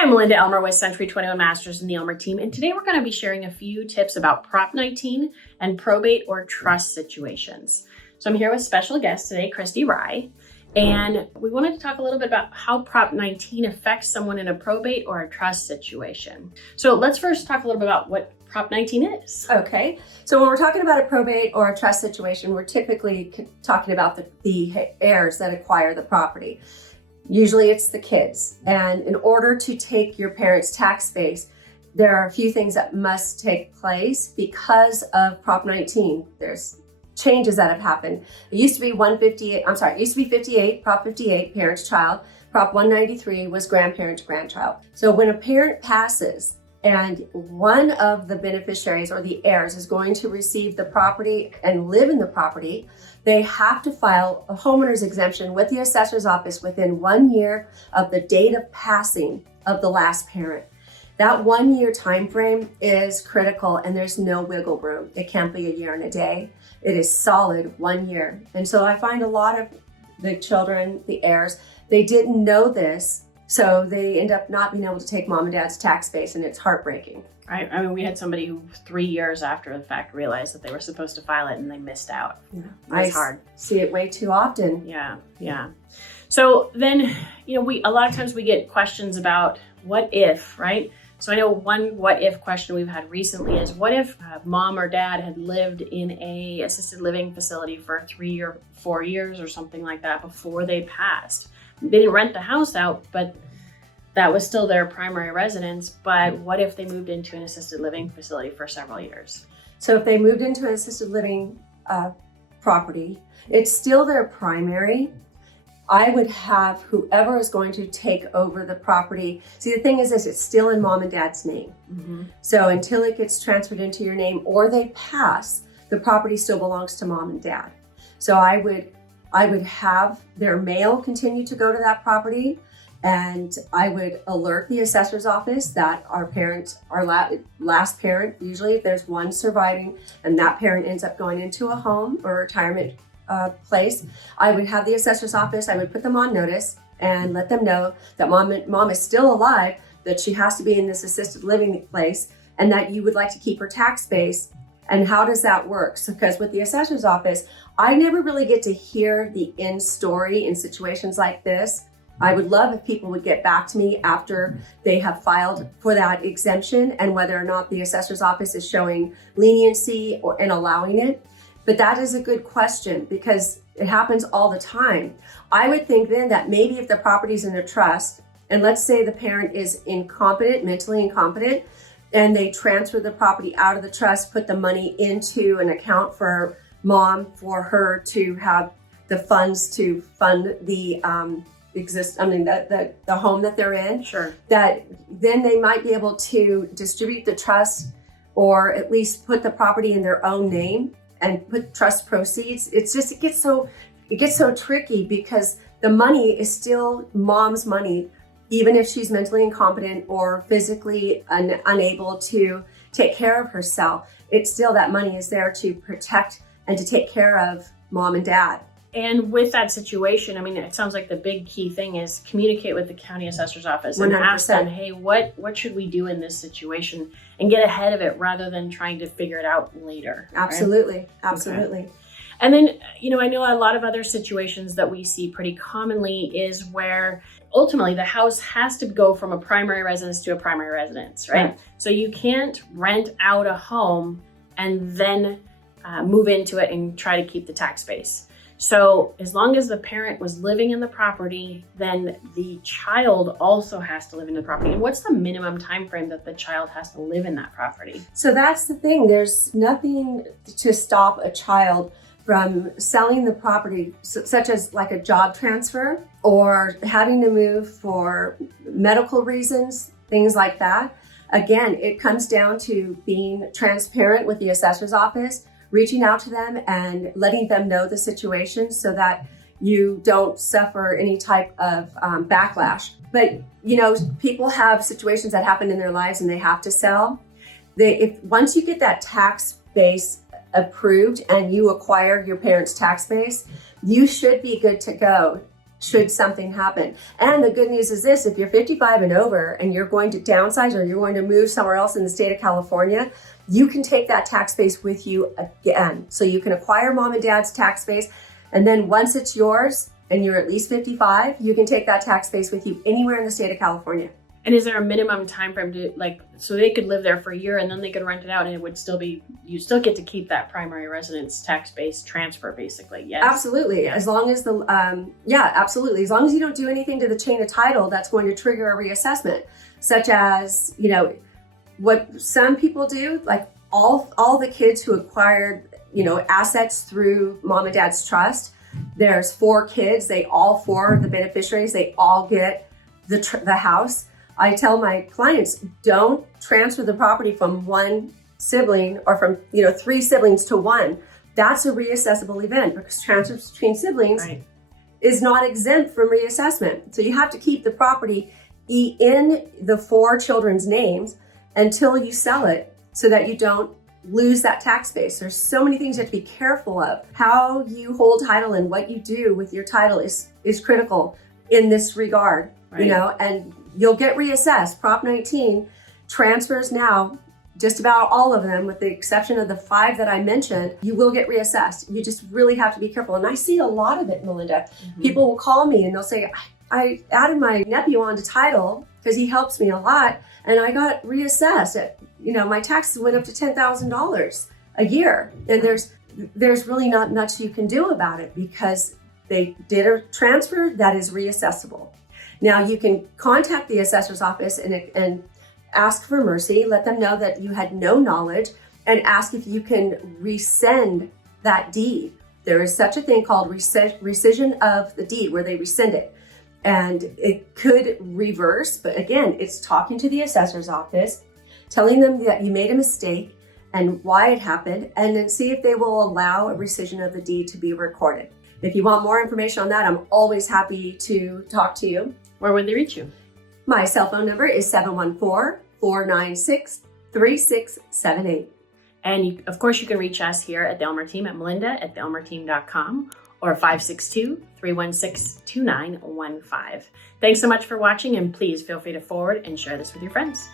Hi, I'm Melinda Elmer with Century 21 Masters and the Elmer team, and today we're going to be sharing a few tips about Prop 19 and probate or trust situations. So I'm here with special guest today, Christy Rye, and we wanted to talk a little bit about how Prop 19 affects someone in a probate or a trust situation. So let's first talk a little bit about what Prop 19 is. Okay, so when we're talking about a probate or a trust situation, we're typically talking about the heirs that acquire the property. Usually it's the kids. And in order to take your parents' tax base, there are a few things that must take place because of Prop 19. There's changes that have happened. It used to be 58, Prop 58, parents-child. Prop 193 was grandparent-grandchild. So when a parent passes and one of the beneficiaries or the heirs is going to receive the property and live in the property, they have to file a homeowner's exemption with the assessor's office within 1 year of the date of passing of the last parent. That 1 year time frame is critical and there's no wiggle room. It can't be a year and a day. It is solid 1 year. And so I find a lot of the children, the heirs, they didn't know this, so they end up not being able to take mom and dad's tax base, and it's heartbreaking. Right. I mean, we had somebody who 3 years after the fact realized that they were supposed to file it and they missed out. Yeah. It's hard. See it way too often. Yeah. So then, a lot of times we get questions about what if, right? So I know one what if question we've had recently is, what if mom or dad had lived in a assisted living facility for 3 or 4 years or something like that before they passed? They didn't rent the house out, but that was still their primary residence. But what if they moved into an assisted living facility for several years? So if they moved into an assisted living property, it's still their primary. I would have whoever is going to take over the property. See, the thing is this, it's still in mom and dad's name. Mm-hmm. So until it gets transferred into your name or they pass, the property still belongs to mom and dad. So I would have their mail continue to go to that property, and I would alert the assessor's office that our last parent, usually if there's one surviving and that parent ends up going into a home or retirement place, I would have the assessor's office, I would put them on notice and let them know that mom is still alive, that she has to be in this assisted living place, and that you would like to keep her tax base. And how does that work? So, because with the assessor's office, I never really get to hear the end story in situations like this. I would love if people would get back to me after they have filed for that exemption and whether or not the assessor's office is showing leniency and allowing it. But that is a good question because it happens all the time. I would think then that maybe if the property's in a trust, and let's say the parent is incompetent, mentally incompetent, and they transfer the property out of the trust, put the money into an account for mom, for her to have the funds to fund the the home that they're in. Sure. That then they might be able to distribute the trust or at least put the property in their own name and put trust proceeds. It gets so tricky because the money is still mom's money. Even if she's mentally incompetent or physically unable to take care of herself, it's still that money is there to protect and to take care of mom and dad. And with that situation, I mean, it sounds like the big key thing is communicate with the county assessor's office and 100%. Ask them, hey, what should we do in this situation, and get ahead of it rather than trying to figure it out later. Absolutely. Right? Absolutely. Okay. And then, I know a lot of other situations that we see pretty commonly is where ultimately the house has to go from a primary residence to a primary residence, right? So you can't rent out a home and then move into it and try to keep the tax base. So as long as the parent was living in the property, then the child also has to live in the property. And what's the minimum time frame that the child has to live in that property? So that's the thing. There's nothing to stop a child from selling the property, such as like a job transfer or having to move for medical reasons, things like that. Again, it comes down to being transparent with the assessor's office, reaching out to them and letting them know the situation so that you don't suffer any type of backlash. But, people have situations that happen in their lives and they have to sell. Once you get that tax base approved and you acquire your parents' tax base, you should be good to go. should something happen. And the good news is this, if you're 55 and over and you're going to downsize or you're going to move somewhere else in the state of California, you can take that tax base with you again. So you can acquire mom and dad's tax base, and then once it's yours and you're at least 55, you can take that tax base with you anywhere in the state of California. And is there a minimum time frame to, like, so they could live there for a year and then they could rent it out and it would still be, you still get to keep that primary residence tax base transfer, basically? Yes. Absolutely. As long as absolutely. As long as you don't do anything to the chain of title that's going to trigger a reassessment, such as, what some people do, like all the kids who acquired, assets through mom and dad's trust. There's 4 kids. All 4 of the beneficiaries, they all get the house. I tell my clients, don't transfer the property from one sibling or from 3 siblings to 1. That's a reassessable event because transfers between siblings is not exempt from reassessment. So you have to keep the property in the 4 children's names until you sell it so that you don't lose that tax base. There's so many things you have to be careful of. How you hold title and what you do with your title is critical in this regard, and you'll get reassessed. Prop 19 transfers now, just about all of them, with the exception of the 5 that I mentioned, you will get reassessed. You just really have to be careful. And I see a lot of it, Melinda. Mm-hmm. People will call me and they'll say, I added my nephew onto title because he helps me a lot, and I got reassessed. My taxes went up to $10,000 a year. And there's really not much you can do about it because they did a transfer that is reassessable. Now you can contact the assessor's office and ask for mercy, let them know that you had no knowledge, and ask if you can rescind that deed. There is such a thing called rescission of the deed, where they rescind it. And it could reverse, but again, it's talking to the assessor's office, telling them that you made a mistake and why it happened, and then see if they will allow a rescission of the deed to be recorded. If you want more information on that, I'm always happy to talk to you. Where would they reach you? My cell phone number is 714-496-3678. And of course, you can reach us here at the Elmer Team at melinda@theelmerteam.com or 562-316-2915. Thanks so much for watching, and please feel free to forward and share this with your friends.